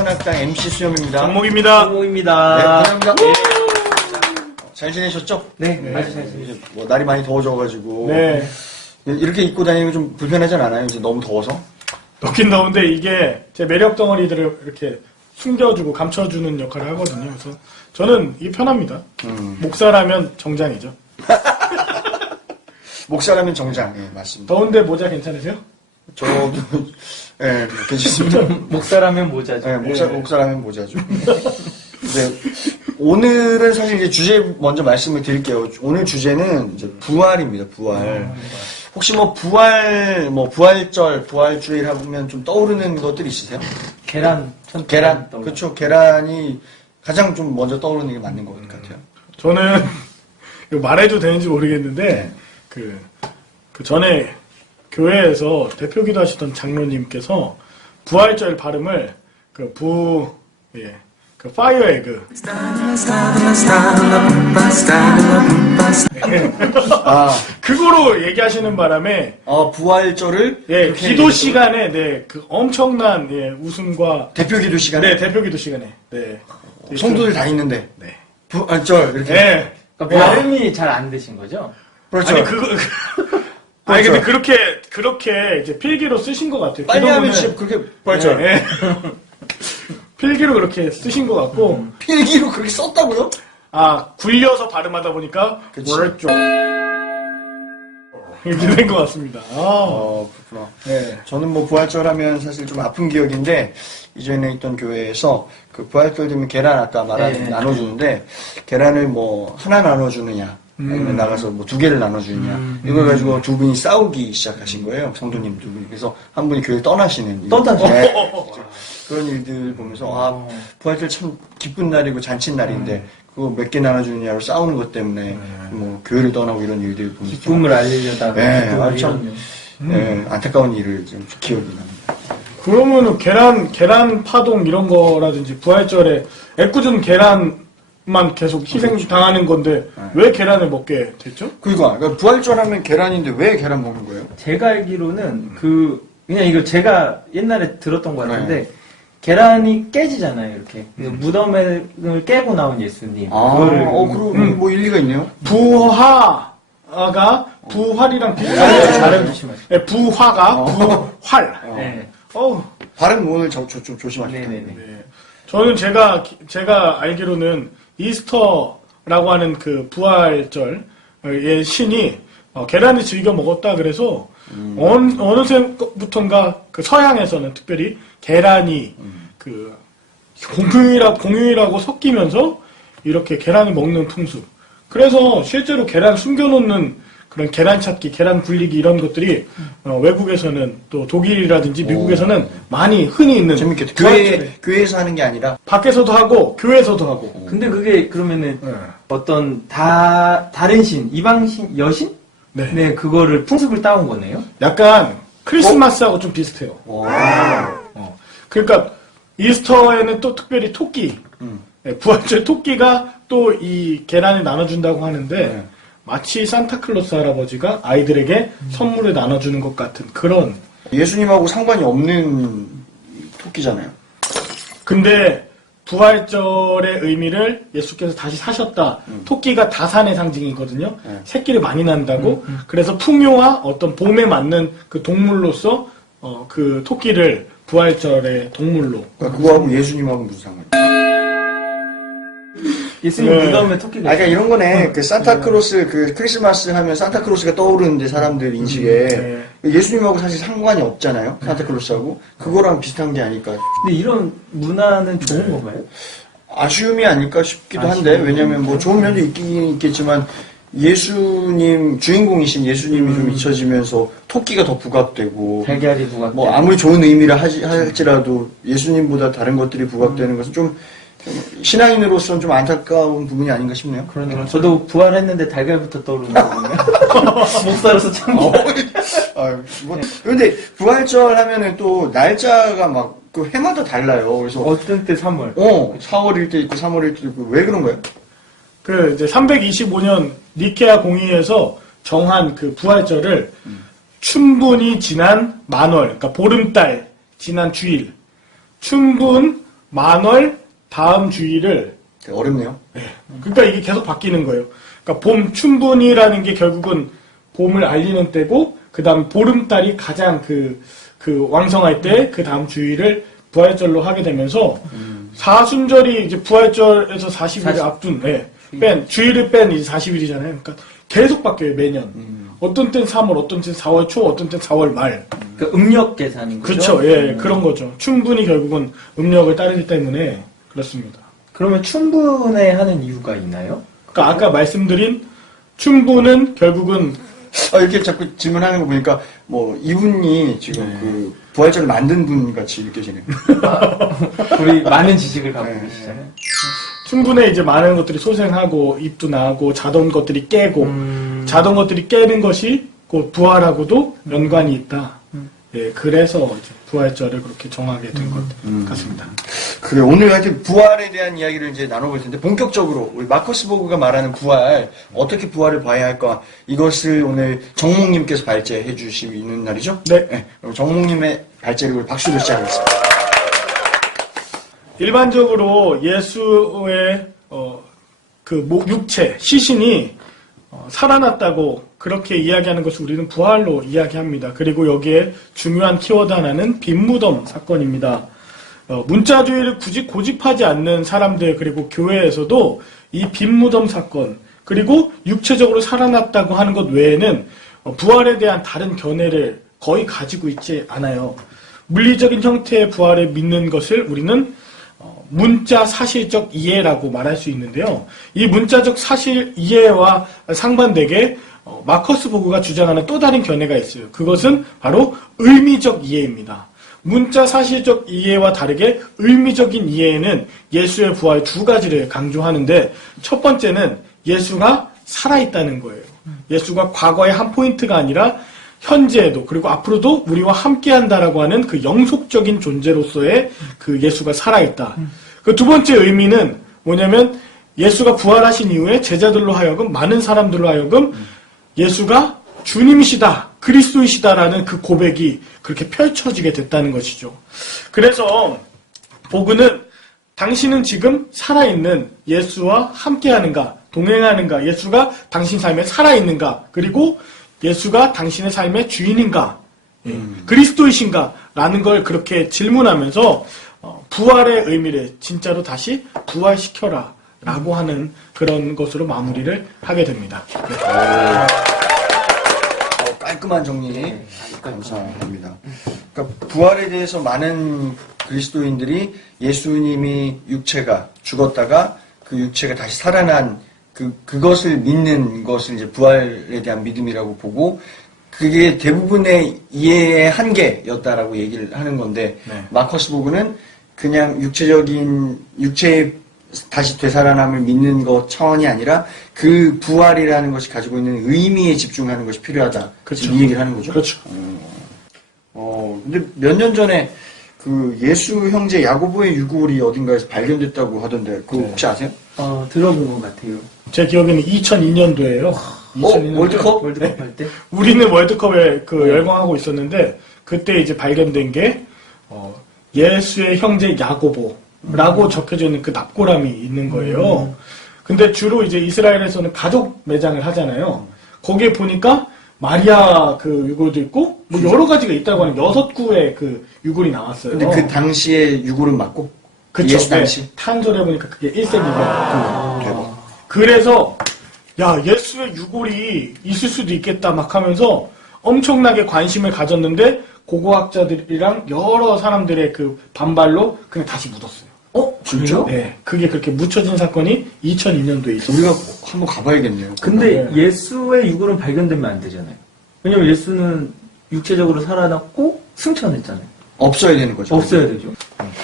청년학당 MC 수염입니다. 정목입니다. 정목입니다. 네, 감사합니다. 잘 지내셨죠? 네, 아주 잘 지내셨죠. 뭐 날이 많이 더워져가지고 네. 이렇게 입고 다니면 좀 불편하진 않아요? 이제 너무 더워서? 덥긴 더운데 이게 제 매력 덩어리들을 이렇게 숨겨주고 감춰주는 역할을 하거든요. 그래서 저는 이게 편합니다. 목사라면 정장이죠. 목사라면 정장, 예, 맞습니다. 더운데 모자 괜찮으세요? 저도, 예, 괜찮습니다. 목사라면 모자죠. 예, 목사라면 모자죠. 네, 오늘은 사실 이제 주제 먼저 말씀을 드릴게요. 오늘 주제는 이제 부활입니다, 부활. 혹시 뭐 부활절, 부활주일 하면 좀 떠오르는 것들 있으세요? 계란. 계란, 그렇죠. 계란이 가장 좀 먼저 떠오르는 게 맞는 것 같아요. 저는 이거 말해도 되는지 모르겠는데 그 전에 교회에서 대표기도 하시던 장로님께서 부활절 발음을 그 파이어 에그 그거로 얘기하시는 바람에 부활절을 기도 시간에 그 엄청난 웃음과 대표기도 시간에 대표기도 시간에 성도들 다 있는데 네. 부활절 이렇게 그러니까 발음이 잘 안 되신 거죠? 그렇죠. 아니 근데 그렇게 이제 필기로 쓰신 것 같아요. 빨리 하면 진짜 그렇게 부활절. 네. 필기로 그렇게 쓰신 것 같고 필기로 그렇게 썼다고요? 굴려서 발음하다 보니까 부활절 이렇게 된 것 같습니다. 그렇구나. 네. 저는 뭐 부활절 하면 사실 좀 아픈 기억인데 이전에 있던 교회에서 그 부활절 되면 계란 아까 말한 나눠주는데 계란을 뭐 하나 나눠주느냐 아니면 나가서 뭐 2개를 나눠주느냐 이걸 가지고 두 분이 싸우기 시작하신 거예요. 성도님 두 분이. 그래서 한 분이 교회를 떠나시는 그런 일들 보면서 부활절 참 기쁜 날이고 잔칫 날인데 그거 몇 개 나눠주느냐로 싸우는 것 때문에 뭐 교회를 떠나고 이런 일들 보면서 기쁨을 알리려다가 참 안타까운 일을 좀 기억이 납니다. 그러면은 계란 파동 이런 거라든지 부활절에 애꿎은 계란만 계속 희생 당하는 건데 왜 계란을 먹게 됐죠? 그러니까 부활절 하면 계란인데 왜 계란 먹는 거예요? 제가 알기로는 그냥 이거 제가 옛날에 들었던 것 같은데 계란이 깨지잖아요, 이렇게. 무덤을 깨고 나온 예수님. 그럼 뭐 일리가 있네요. 부화가 부활이랑 비슷해요. 발음 조심하세요. 네, 부화가 부활. 네. 발음 오늘 좀 조심하시죠. 네네네. 네. 저는 제가 알기로는 이스터라고 하는 그 부활절의 신이 계란을 즐겨 먹었다 그래서 어느새부턴가 그 서양에서는 특별히 계란이 그 공휴일하고 섞이면서 이렇게 계란을 먹는 풍습. 그래서 실제로 계란 숨겨놓는 그런 계란 찾기, 계란 굴리기 이런 것들이 외국에서는 또 독일이라든지 미국에서는 많이 흔히 있는. 재밌겠다. 교회에서 하는 게 아니라 밖에서도 하고 교회에서도 하고. 근데 그게 그러면은 어떤 다른 신, 이방신, 여신? 네, 그거를 풍습을 따온 거네요? 약간 크리스마스하고 좀 비슷해요. 그러니까 이스터에는 또 특별히 토끼, 부활절 토끼가 또 이 계란을 나눠준다고 하는데 마치 산타클로스 할아버지가 아이들에게 선물을 나눠주는 것 같은 그런. 예수님하고 상관이 없는 토끼잖아요. 근데 부활절의 의미를 예수께서 다시 사셨다. 토끼가 다산의 상징이거든요. 새끼를 많이 난다고. 그래서 풍요와 어떤 봄에 맞는 그 동물로서 그 토끼를 부활절의 동물로. 그러니까 그거하고 예수님하고 무슨 상관이에요? 예수님 무덤에 토끼가. 그러니까 이런 거네. 그 산타크로스 그 크리스마스 하면 산타크로스가 떠오르는데 사람들 인식에 예수님하고 사실 상관이 없잖아요. 산타크로스하고 그거랑 비슷한 게 아닐까. 근데 이런 문화는 좋은 건가요? 아쉬움이 아닐까 싶기도 한데 왜냐면 뭐 좋은 면도 있긴 있겠지만 예수님 주인공이신 예수님이 좀 잊혀지면서 토끼가 더 부각되고 달걀이 부각되고 뭐 아무리 좋은 의미를 할지라도 예수님보다 다른 것들이 부각되는 것은 좀 신앙인으로서는 좀 안타까운 부분이 아닌가 싶네요. 그러네요. 저도 부활했는데 달걀부터 떠오르는 거거든요. 목사로서 참. 그런데 부활절 하면은 또 날짜가 막 그 해마다 달라요. 그래서 어떤 때 3월. 4월일 때 있고 3월일 때 있고 왜 그런 거예요? 그 이제 325년 니케아 공의에서 정한 그 부활절을 충분히 지난 만월, 그러니까 보름달 지난 주일, 충분 만월 다음 주일을 되게 어렵네요. 그러니까 이게 계속 바뀌는 거예요. 그러니까 봄 춘분이라는 게 결국은 봄을 알리는 때고 그다음 보름달이 가장 그 왕성할 때 그 다음 주일을 부활절로 하게 되면서 사순절이 이제 부활절에서 40일을 앞둔 주일을 뺀 이제 40일이잖아요. 그러니까 계속 바뀌어요 매년. 어떤 땐 3월, 어떤 땐 4월 초, 어떤 땐 4월 말. 그 음력 계산인 거죠? 그렇죠. 예, 그런 거죠. 춘분이 결국은 음력을 따르기 때문에 그렇습니다. 그러면 춘분에 하는 이유가 있나요? 그러니까 아까 말씀드린 춘분은 결국은 이렇게 자꾸 질문하는 거 보니까 뭐 이분이 지금 그 부활절을 만든 분 같이 느껴지네요. 우리 많은 지식을 갖고 네. 계시잖아요. 춘분에 이제 많은 것들이 소생하고 잎도 나고 자던 것들이 깨고 자던 것들이 깨는 것이 곧 부활하고도 연관이 있다. 예, 그래서 이제 부활절을 그렇게 정하게 된 것 같습니다. 그래, 오늘 하여튼 부활에 대한 이야기를 이제 나눠볼 텐데, 본격적으로 우리 마커스 보그가 말하는 부활, 어떻게 부활을 봐야 할까, 이것을 오늘 정목님께서 발제해 주시는 날이죠? 네. 그럼 정목님의 발제를 우리 박수로 시작하겠습니다. 일반적으로 예수의 육체, 시신이 살아났다고 그렇게 이야기하는 것을 우리는 부활로 이야기합니다. 그리고 여기에 중요한 키워드 하나는 빈무덤 사건입니다. 문자주의를 굳이 고집하지 않는 사람들 그리고 교회에서도 이 빈무덤 사건 그리고 육체적으로 살아났다고 하는 것 외에는 부활에 대한 다른 견해를 거의 가지고 있지 않아요. 물리적인 형태의 부활을 믿는 것을 우리는 문자 사실적 이해라고 말할 수 있는데요. 이 문자적 사실 이해와 상반되게 마커스 보그가 주장하는 또 다른 견해가 있어요. 그것은 바로 의미적 이해입니다. 문자 사실적 이해와 다르게 의미적인 이해에는 예수의 부활 두 가지를 강조하는데 첫 번째는 예수가 살아있다는 거예요. 예수가 과거의 한 포인트가 아니라 현재에도 그리고 앞으로도 우리와 함께한다라고 하는 그 영속적인 존재로서의 그 예수가 살아있다. 그 두 번째 의미는 뭐냐면 예수가 부활하신 이후에 제자들로 하여금 많은 사람들로 하여금 예수가 주님이시다, 그리스도이시다라는 그 고백이 그렇게 펼쳐지게 됐다는 것이죠. 그래서 보그는 당신은 지금 살아있는 예수와 함께하는가, 동행하는가, 예수가 당신 삶에 살아있는가, 그리고 예수가 당신의 삶의 주인인가, 그리스도이신가 라는 걸 그렇게 질문하면서 부활의 의미를 진짜로 다시 부활시켜라 라고 하는 그런 것으로 마무리를 하게 됩니다. 네. 깔끔한 정리 감사합니다. 그러니까 부활에 대해서 많은 그리스도인들이 예수님이 육체가 죽었다가 그 육체가 다시 살아난 그것을 믿는 것을 이제 부활에 대한 믿음이라고 보고 그게 대부분의 이해의 한계였다라고 얘기를 하는 건데 네. 마커스 보그는 그냥 육체의 다시 되살아남을 믿는 것 차원이 아니라 그 부활이라는 것이 가지고 있는 의미에 집중하는 것이 필요하다. 그렇죠. 이 얘기를 하는 거죠. 그렇죠. 근데 몇 년 전에 그 예수 형제 야고보의 유골이 어딘가에서 발견됐다고 하던데 그거 혹시 아세요? 들어본 것 같아요. 제 기억에는 2002년도예요. 월드컵? 월드컵 할 때? 우리는 월드컵에 열광하고 있었는데 그때 이제 발견된 게 예수의 형제 야고보라고 적혀져 있는 그 납고람이 있는 거예요. 근데 주로 이제 이스라엘에서는 가족 매장을 하잖아요. 거기에 보니까 마리아 그 유골도 있고 뭐 여러 가지가 있다고 하는 6구의 그 유골이 나왔어요. 근데 그 당시에 유골은 맞고? 그쵸. 예수 당시? 탄소를 해보니까 그게 1세기고. 대박. 그래서 야 예수의 유골이 있을 수도 있겠다 막 하면서 엄청나게 관심을 가졌는데 고고학자들이랑 여러 사람들의 그 반발로 그냥 다시 묻었어요. 진짜? 네, 그게 그렇게 묻혀진 사건이 2002년도에 있었어요. 우리가 한번 가봐야겠네요. 근데 네. 예수의 유골은 발견되면 안 되잖아요. 왜냐면 예수는 육체적으로 살아났고 승천했잖아요. 없어야 되는 거죠. 없어야 되죠.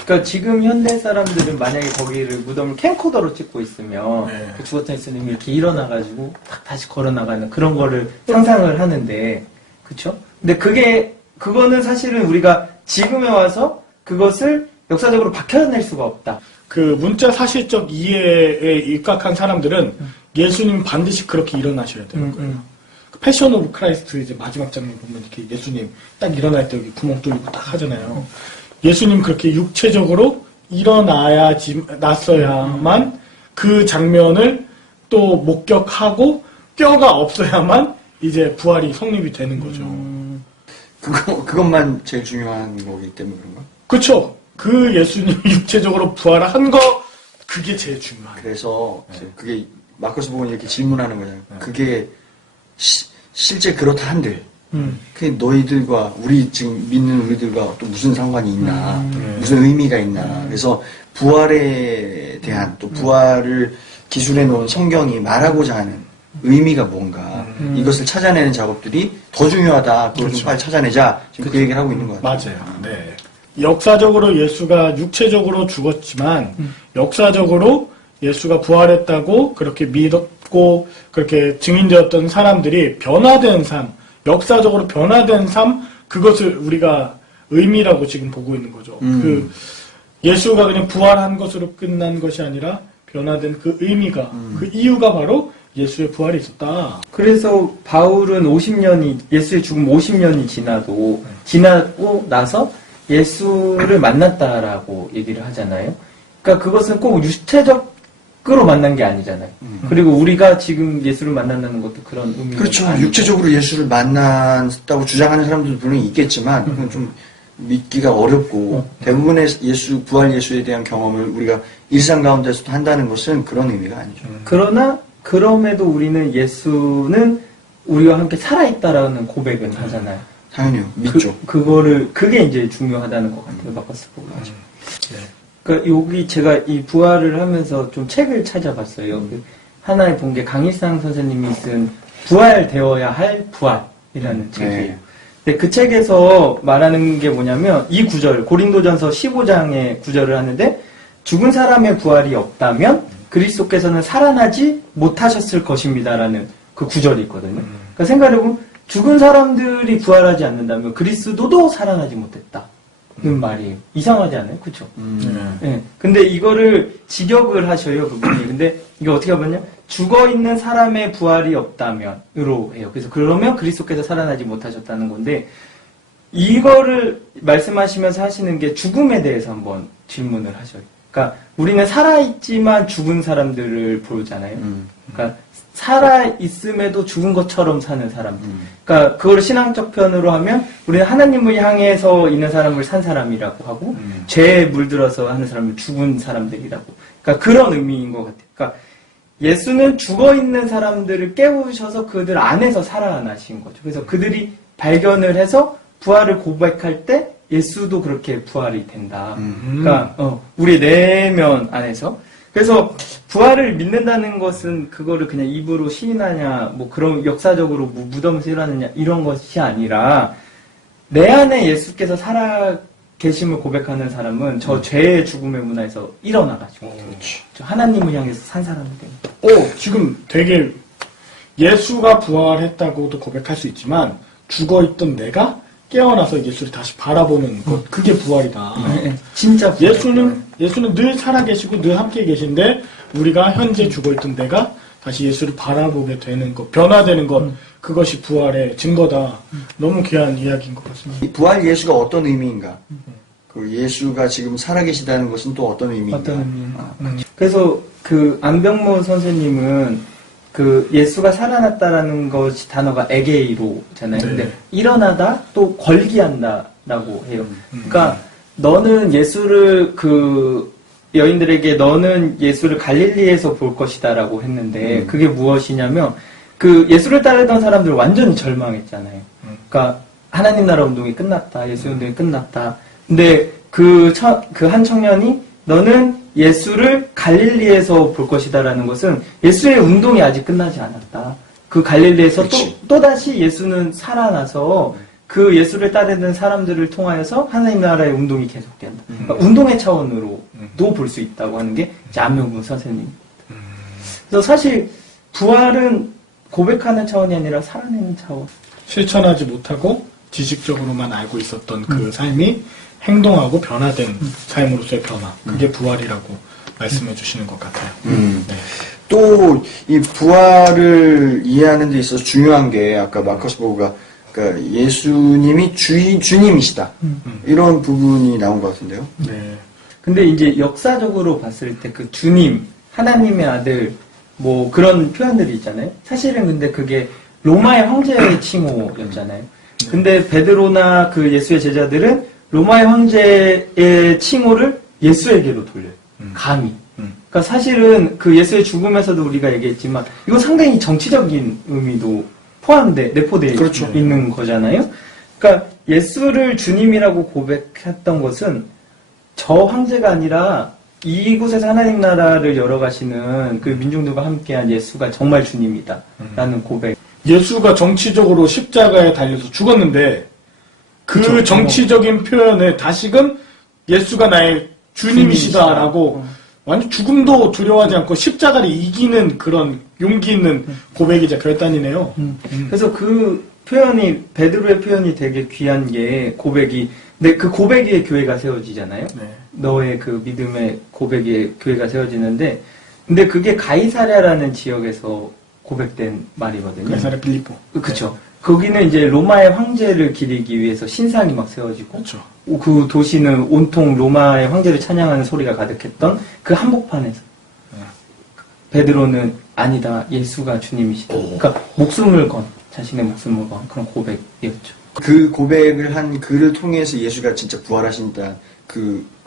그러니까 지금 현대 사람들은 만약에 거기를 무덤을 캠코더로 찍고 있으면 네. 그 죽었던 예수님이 이렇게 일어나가지고 딱 다시 걸어나가는 그런 거를 상상을 하는데 그쵸? 근데 그거는 사실은 우리가 지금에 와서 그것을 역사적으로 밝혀낼 수가 없다. 그 문자 사실적 이해에 입각한 사람들은 예수님 반드시 그렇게 일어나셔야 되는 거예요. 그 패션 오브 크라이스트 이제 마지막 장면 보면 이렇게 예수님 딱 일어날 때 여기 구멍 뚫리고 딱 하잖아요. 예수님 그렇게 육체적으로 났어야만 그 장면을 또 목격하고 뼈가 없어야만 이제 부활이 성립이 되는 거죠. 그것만 제일 중요한 거기 때문에 그런가? 그렇죠. 그 예수님이 육체적으로 부활한 거 그게 제일 중요해요. 그래서 그게 마커스 복음이 이렇게 질문하는 거잖아요. 그게 실제 그렇다 한들 그게 너희들과 우리 지금 믿는 우리들과 또 무슨 상관이 있나, 무슨 의미가 있나. 그래서 부활에 대한 또 부활을 기술해 놓은 성경이 말하고자 하는 의미가 뭔가 이것을 찾아내는 작업들이 더 중요하다. 그걸 좀 빨리 찾아내자. 지금 그 얘기를 하고 있는 것 같아요. 맞아요. 네. 역사적으로 예수가 육체적으로 죽었지만 역사적으로 예수가 부활했다고 그렇게 믿었고 그렇게 증인되었던 사람들이 변화된 삶, 역사적으로 변화된 삶, 그것을 우리가 의미라고 지금 보고 있는 거죠. 그 예수가 그냥 부활한 것으로 끝난 것이 아니라 변화된 그 의미가, 그 이유가 바로 예수의 부활이 있었다. 그래서 바울은 예수의 죽음 50년이 지나고 나서 예수를 만났다라고 얘기를 하잖아요. 그러니까 그것은 꼭 육체적으로 만난 게 아니잖아요. 그리고 우리가 지금 예수를 만난다는 것도 그런 의미가 그렇죠. 아니죠. 육체적으로 예수를 만났다고 주장하는 사람들도 분명히 있겠지만 그건 좀 믿기가 어렵고 대부분의 부활 예수에 대한 경험을 우리가 일상 가운데서도 한다는 것은 그런 의미가 아니죠. 그러나 그럼에도 우리는 예수는 우리와 함께 살아있다라는 고백은 하잖아요. 당연히요. 믿죠. 그게 이제 중요하다는 것 같아요. 마커스 복음. 그러니까 여기 제가 이 부활을 하면서 좀 책을 찾아봤어요. 하나의 본 게 강일상 선생님이 쓴 부활되어야 할 부활이라는 책이에요. 근데 그 책에서 말하는 게 뭐냐면 이 구절, 고린도전서 15장의 구절을 하는데 죽은 사람의 부활이 없다면 그리스도께서는 살아나지 못하셨을 것입니다라는 그 구절이 있거든요. 그러니까 생각해보면 죽은 사람들이 부활하지 않는다면 그리스도도 살아나지 못했다. 는 말이에요. 이상하지 않아요? 그쵸? 네. 근데 이거를 직역을 하셔요, 그분이. 근데 이거 어떻게 하면요? 죽어있는 사람의 부활이 없다면으로 해요. 그래서 그러면 그리스도께서 살아나지 못하셨다는 건데, 이거를 말씀하시면서 하시는 게 죽음에 대해서 한번 질문을 하셔요. 그러니까 우리는 살아있지만 죽은 사람들을 보잖아요. 그러니까 살아있음에도 죽은 것처럼 사는 사람들. 그러니까 그걸 신앙적 표현으로 하면 우리는 하나님을 향해서 있는 사람을 산 사람이라고 하고 죄에 물들어서 하는 사람을 죽은 사람들이라고. 그러니까 그런 의미인 것 같아요. 그러니까 예수는 죽어있는 사람들을 깨우셔서 그들 안에서 살아나신 거죠. 그래서 그들이 발견을 해서 부활을 고백할 때 예수도 그렇게 부활이 된다. 그러니까 우리 내면 안에서. 그래서 부활을 믿는다는 것은 그거를 그냥 입으로 시인하냐, 뭐 그런 역사적으로 뭐 무덤에서 일어나느냐 이런 것이 아니라 내 안에 예수께서 살아 계심을 고백하는 사람은 저 죄의 죽음의 문화에서 일어나가지고 저 하나님을 향해서 산 사람이 됩니다. 지금 되게 예수가 부활했다고도 고백할 수 있지만 죽어있던 내가 깨어나서 예수를 다시 바라보는 것, 그게 부활이다. 진짜 부활. 예수는 늘 살아계시고 늘 함께 계신데 우리가 현재 죽어있던 내가 다시 예수를 바라보게 되는 것, 변화되는 것, 그것이 부활의 증거다. 너무 귀한 이야기인 것 같습니다. 이 부활 예수가 어떤 의미인가? 그 예수가 지금 살아계시다는 것은 또 어떤 의미인가? 어떤 의미인가? 그래서 그 안병모 선생님은 그 예수가 살아났다라는 것이 단어가 에게이로잖아요. 네. 근데 일어나다 또 걸기한다라고 해요. 그러니까 너는 예수를 그 여인들에게 너는 예수를 갈릴리에서 볼 것이다라고 했는데 그게 무엇이냐면 그 예수를 따르던 사람들 완전히 절망했잖아요. 그러니까 하나님 나라 운동이 끝났다. 예수 운동이 끝났다. 근데 그 한 청년이 너는 예수를 갈릴리에서 볼 것이다라는 것은 예수의 운동이 아직 끝나지 않았다. 그 갈릴리에서 또다시 예수는 살아나서 그 예수를 따르는 사람들을 통하여서 하나님 나라의 운동이 계속된다. 그러니까 운동의 차원으로도 볼 수 있다고 하는 게 이제 안명근 선생님입니다. 그래서 사실 부활은 고백하는 차원이 아니라 살아내는 차원. 실천하지 못하고 지식적으로만 알고 있었던 그 삶이 행동하고 변화된 삶으로서의 변화. 그게 부활이라고 말씀해 주시는 것 같아요. 네. 또 이 부활을 이해하는 데 있어서 중요한 게 아까 마커스 보그가 그러니까 예수님이 주님이시다. 이런 부분이 나온 것 같은데요. 네. 근데 이제 역사적으로 봤을 때 그 주님, 하나님의 아들, 뭐 그런 표현들이 있잖아요. 사실은 근데 그게 로마의 황제의 칭호였잖아요. 근데 베드로나 그 예수의 제자들은 로마의 황제의 칭호를 예수에게로 돌려요. 감히. 그러니까 사실은 그 예수의 죽음에서도 우리가 얘기했지만 이거 상당히 정치적인 의미도 내포되어 그렇죠. 있는 거잖아요. 그러니까 예수를 주님이라고 고백했던 것은 저 황제가 아니라 이곳에서 하나님 나라를 열어가시는 그 민중들과 함께한 예수가 정말 주님이다 라는 고백. 예수가 정치적으로 십자가에 달려서 죽었는데 그 그쵸. 정치적인 표현을 다시금 예수가 나의 주님이시다라고 완전 죽음도 두려워하지 않고 십자가를 이기는 그런 용기 있는 고백이자 결단이네요. 그래서 그 표현이 베드로의 표현이 되게 귀한 게 고백이 근데 그 고백에 교회가 세워지잖아요. 네. 너의 그 믿음의 고백에 교회가 세워지는데 근데 그게 가이사랴라는 지역에서 고백된 말이거든요. 가이사랴 빌립보. 그렇죠. 거기는 이제 로마의 황제를 기리기 위해서 신상이 막 세워지고 그렇죠. 그 도시는 온통 로마의 황제를 찬양하는 소리가 가득했던 그 한복판에서 베드로는 아니다. 예수가 주님이시다. 그러니까 자신의 목숨을 건 그런 고백이었죠. 그 고백을 한 그를 통해서 예수가 진짜 부활하신다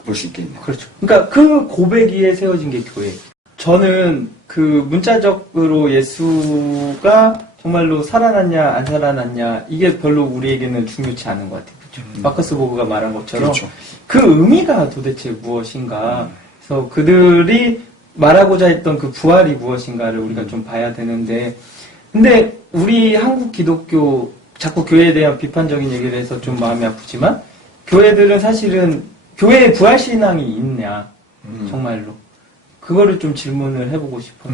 볼 수 있겠네요. 그렇죠. 그러니까 그 고백 위에 세워진 게 교회. 저는 그 문자적으로 예수가 정말로 살아났냐 안 살아났냐 이게 별로 우리에게는 중요치 않은 것 같아요. 그렇죠? 마커스 보그가 말한 것처럼 그렇죠. 그 의미가 도대체 무엇인가. 그래서 그들이 말하고자 했던 그 부활이 무엇인가를 우리가 좀 봐야 되는데 근데 우리 한국 기독교 자꾸 교회에 대한 비판적인 얘기를 해서 좀 마음이 아프지만 교회들은 사실은 교회에 부활신앙이 있냐 정말로 그거를 좀 질문을 해보고 싶어요.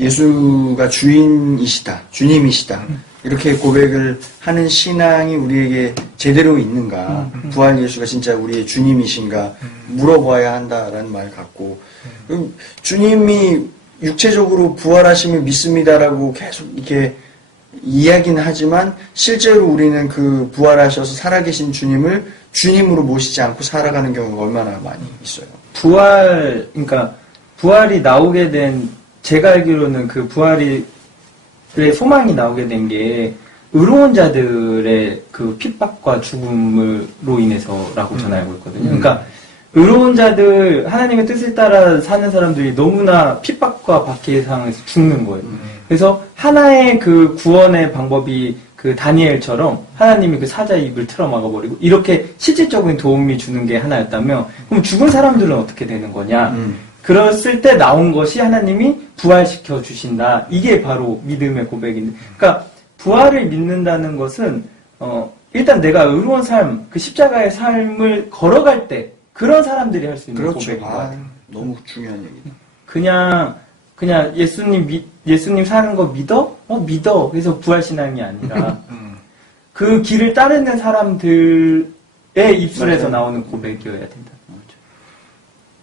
예수가 주인이시다, 주님이시다 이렇게 고백을 하는 신앙이 우리에게 제대로 있는가 부활 예수가 진짜 우리의 주님이신가 물어봐야 한다라는 말 같고 주님이 육체적으로 부활하심을 믿습니다라고 계속 이렇게 이야기는 하지만 실제로 우리는 그 부활하셔서 살아계신 주님을 주님으로 모시지 않고 살아가는 경우가 얼마나 많이 있어요. 그러니까 부활이 나오게 된 제가 알기로는 그 부활의 소망이 나오게 된 게 의로운 자들의 그 핍박과 죽음으로 인해서라고 저는 알고 있거든요. 그러니까 의로운 자들 하나님의 뜻을 따라 사는 사람들이 너무나 핍박과 박해의 상황에서 죽는 거예요. 그래서 하나의 그 구원의 방법이 그 다니엘처럼 하나님이 그 사자의 입을 틀어 막아버리고 이렇게 실질적인 도움이 주는 게 하나였다면 그럼 죽은 사람들은 어떻게 되는 거냐? 그랬을 때 나온 것이 하나님이 부활시켜 주신다. 이게 바로 믿음의 고백인데, 그러니까 부활을 믿는다는 것은 일단 내가 의로운 삶, 그 십자가의 삶을 걸어갈 때 그런 사람들이 할 수 있는 그렇죠. 고백인 것 같아요. 너무 중요한 얘기다. 그냥 예수님 사는 거 믿어? 믿어. 그래서 부활신앙이 아니라 그 길을 따르는 사람들의 입술에서 나오는 고백이어야 된다.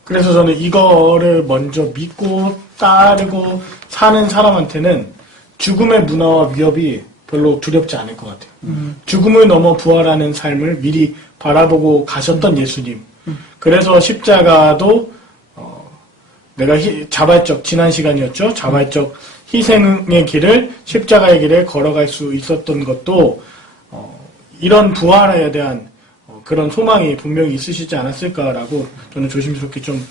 그래서 저는 이거를 먼저 믿고 따르고 사는 사람한테는 죽음의 문화와 위협이 별로 두렵지 않을 것 같아요. 죽음을 넘어 부활하는 삶을 미리 바라보고 가셨던 예수님. 그래서 십자가도 내가 지난 시간이었죠. 자발적 희생의 길을 십자가의 길에 걸어갈 수 있었던 것도 이런 부활에 대한 그런 소망이 분명히 있으시지 않았을까라고 저는 조심스럽게 좀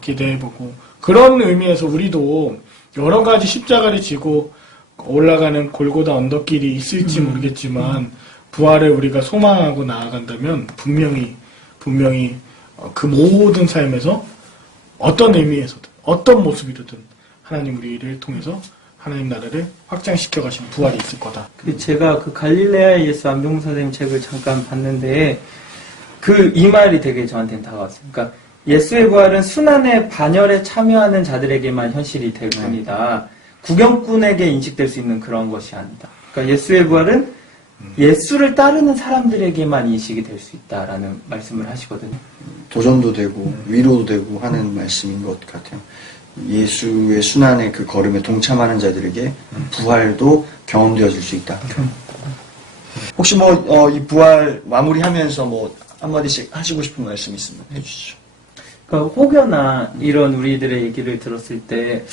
기대해보고 그런 의미에서 우리도 여러 가지 십자가를 지고 올라가는 골고다 언덕길이 있을지 모르겠지만 부활을 우리가 소망하고 나아간다면 분명히 그 모든 삶에서 어떤 의미에서든 어떤 모습이든 하나님 우리를 통해서 하나님 나라를 확장시켜 가신 부활이 있을 거다. 제가 그 갈릴레아의 예수 안병무 선생님 책을 잠깐 봤는데 이 말이 되게 저한테는 다가왔어요. 그러니까 예수의 부활은 순환의 반열에 참여하는 자들에게만 현실이 될 뿐이다. 구경꾼에게 인식될 수 있는 그런 것이 아니다. 그러니까 예수의 부활은 예수를 따르는 사람들에게만 인식이 될 수 있다라는 말씀을 하시거든요. 도전도 되고 위로도 되고 하는 말씀인 것 같아요. 예수의 순환의 그 걸음에 동참하는 자들에게 부활도 경험되어질 수 있다. 혹시 이 부활 마무리하면서 한마디씩 하시고 싶은 말씀 있으면 해주시죠. 그러니까 혹여나 이런 우리들의 얘기를 들었을 때,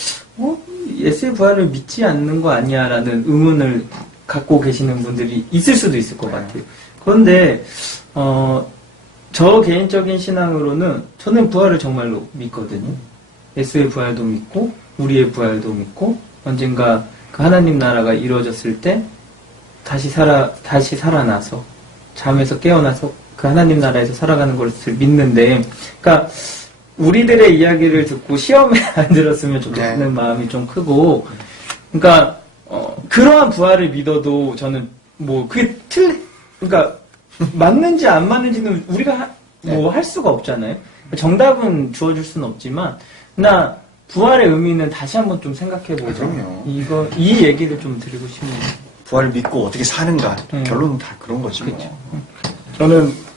예수의 부활을 믿지 않는 거 아니야? 라는 의문을 갖고 계시는 분들이 있을 수도 있을 것 같아요. 그런데, 저 개인적인 신앙으로는 저는 부활을 정말로 믿거든요. 예수의 부활도 믿고, 우리의 부활도 믿고, 언젠가 그 하나님 나라가 이루어졌을 때, 다시 살아나서, 잠에서 깨어나서 그 하나님 나라에서 살아가는 것을 믿는데, 그러니까, 우리들의 이야기를 듣고 시험에 안 들었으면 좋겠는 마음이 좀 크고, 그러니까 그러한 부활을 믿어도 저는 뭐 그게 그러니까 맞는지 안 맞는지는 우리가 뭐 할 수가 없잖아요. 정답은 주어줄 수는 없지만, 나 부활의 의미는 다시 한번 좀 생각해보죠. 그럼요. 이 얘기를 좀 드리고 싶네요. 부활을 믿고 어떻게 사는가 결론은 다 그런 거지. 그렇죠. 저는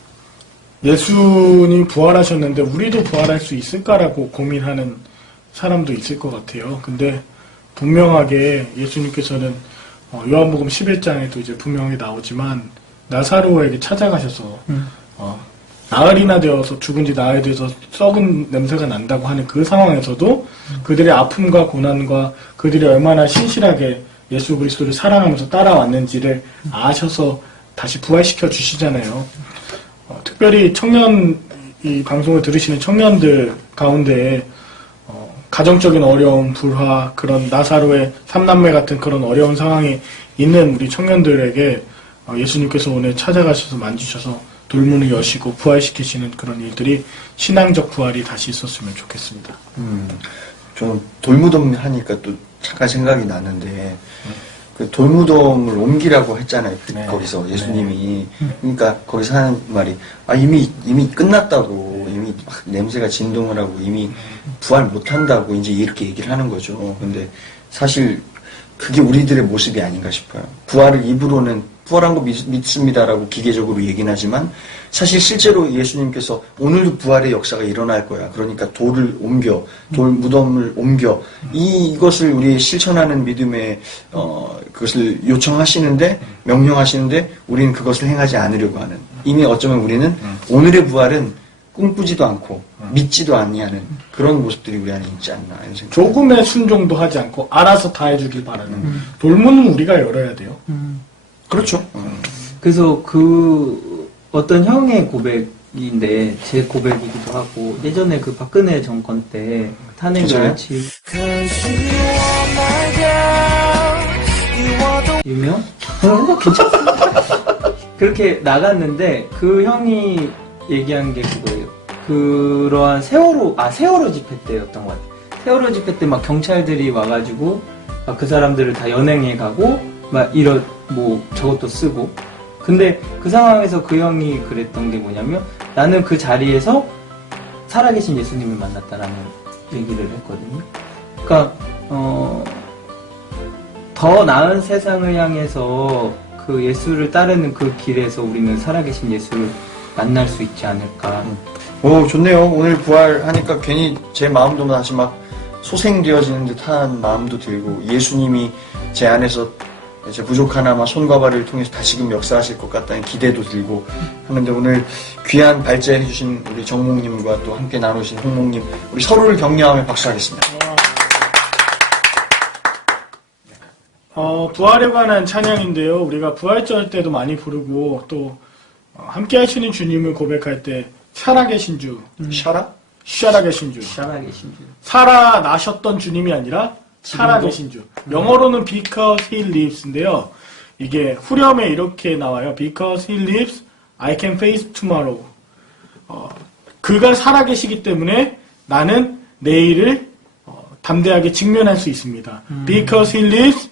예수님 부활하셨는데 우리도 부활할 수 있을까라고 고민하는 사람도 있을 것 같아요. 근데 분명하게 예수님께서는 요한복음 11장에도 이제 분명히 나오지만 나사로에게 찾아가셔서 나흘이나 되어서 죽은 지 나흘이 되어서 썩은 냄새가 난다고 하는 그 상황에서도 그들의 아픔과 고난과 그들이 얼마나 신실하게 예수 그리스도를 사랑하면서 따라왔는지를 아셔서 다시 부활시켜 주시잖아요. 특별히 이 방송을 들으시는 청년들 가운데 가정적인 어려움, 불화, 그런 나사로의 삼남매 같은 그런 어려운 상황이 있는 우리 청년들에게 예수님께서 오늘 찾아가셔서 만지셔서 돌문을 여시고 부활시키시는 그런 일들이 신앙적 부활이 다시 있었으면 좋겠습니다. 저는 돌무덤 하니까 또 잠깐 생각이 나는데 그 돌무덤을 옮기라고 했잖아요. 거기서 예수님이. 그러니까 거기서 하는 말이 이미 끝났다고, 이미 막 냄새가 진동을 하고 이미 부활 못한다고 이제 이렇게 얘기를 하는 거죠. 근데 사실 그게 우리들의 모습이 아닌가 싶어요. 부활을 입으로는 부활한 거 믿습니다라고 기계적으로 얘기는 하지만 사실 실제로 예수님께서 오늘도 부활의 역사가 일어날 거야. 그러니까 돌을 옮겨, 돌 무덤을 옮겨 이것을 우리 실천하는 믿음에 그것을 요청하시는데 명령하시는데 우리는 그것을 행하지 않으려고 하는, 이미 어쩌면 우리는 오늘의 부활은 꿈꾸지도 않고 믿지도 아니하는 그런 모습들이 우리 안에 있지 않나 이런 생각. 조금의 순종도 하지 않고 알아서 다 해주길 바라는 돌문은 우리가 열어야 돼요. 그렇죠. 그래서 어떤 형의 고백인데 제 고백이기도 하고, 예전에 그 박근혜 정권 때 탄핵이 같이 유명? 괜찮습니다. 그렇게 나갔는데 그 형이 얘기한 게 그거예요. 그러한 세월호 집회 때였던 것 같아요. 세월호 집회 때 막 경찰들이 와가지고 막 그 사람들을 다 연행해 가고 막 저것도 쓰고. 근데 그 상황에서 그 형이 그랬던 게 뭐냐면, 나는 그 자리에서 살아계신 예수님을 만났다라는 얘기를 했거든요. 그러니까 더 나은 세상을 향해서 그 예수를 따르는 그 길에서 우리는 살아계신 예수를 만날 수 있지 않을까. 오, 좋네요. 오늘 부활하니까 괜히 제 마음도 다시 막 소생되어지는 듯한 마음도 들고, 예수님이 제 안에서 제 부족하나마 손과 발을 통해서 다시금 역사하실 것 같다는 기대도 들고 하는데, 오늘 귀한 발제해주신 우리 정목님과 또 함께 나누신 홍목님, 우리 서로를 격려하며 박수하겠습니다. 부활에 관한 찬양인데요. 우리가 부활절 때도 많이 부르고 또 함께 하시는 주님을 고백할 때 살아계신 주, 살아계신 주, 살아나셨던 주님이 아니라 살아계신 주. 영어로는 because he lives인데요. 이게 후렴에 이렇게 나와요. Because he lives, I can face tomorrow. 그가 살아계시기 때문에 나는 내일을 담대하게 직면할 수 있습니다. Because he lives,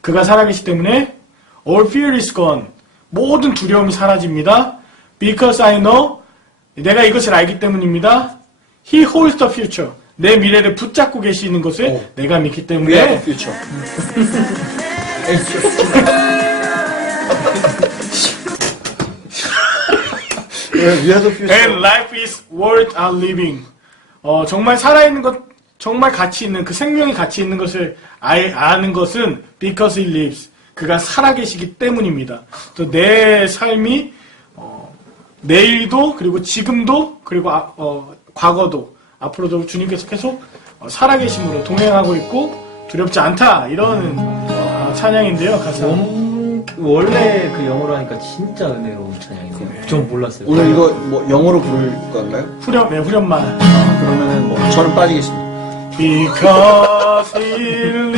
그가 살아계시기 때문에 all fear is gone. 모든 두려움이 사라집니다. Because I know, 내가 이것을 알기 때문입니다. He holds the future. 내 미래를 붙잡고 계시는 것을 내가 믿기 때문에. We have a future. We have a future. And life is worth living. 정말 살아있는 것, 정말 가치 있는, 그 생명이 가치 있는 것을 아는 것은 because he lives. 그가 살아계시기 때문입니다. 또 내 삶이 내일도, 그리고 지금도, 그리고 과거도 앞으로도 주님께서 계속 살아계심으로 동행하고 있고 두렵지 않다 이런 찬양인데요. 가사. 원래 그 영어로 하니까 진짜 은혜로운 찬양이네요. 전 몰랐어요. 오늘 이거 뭐 영어로 부를 건가요? 후렴만. 그러면은 뭐 저는 빠지겠습니다. Because he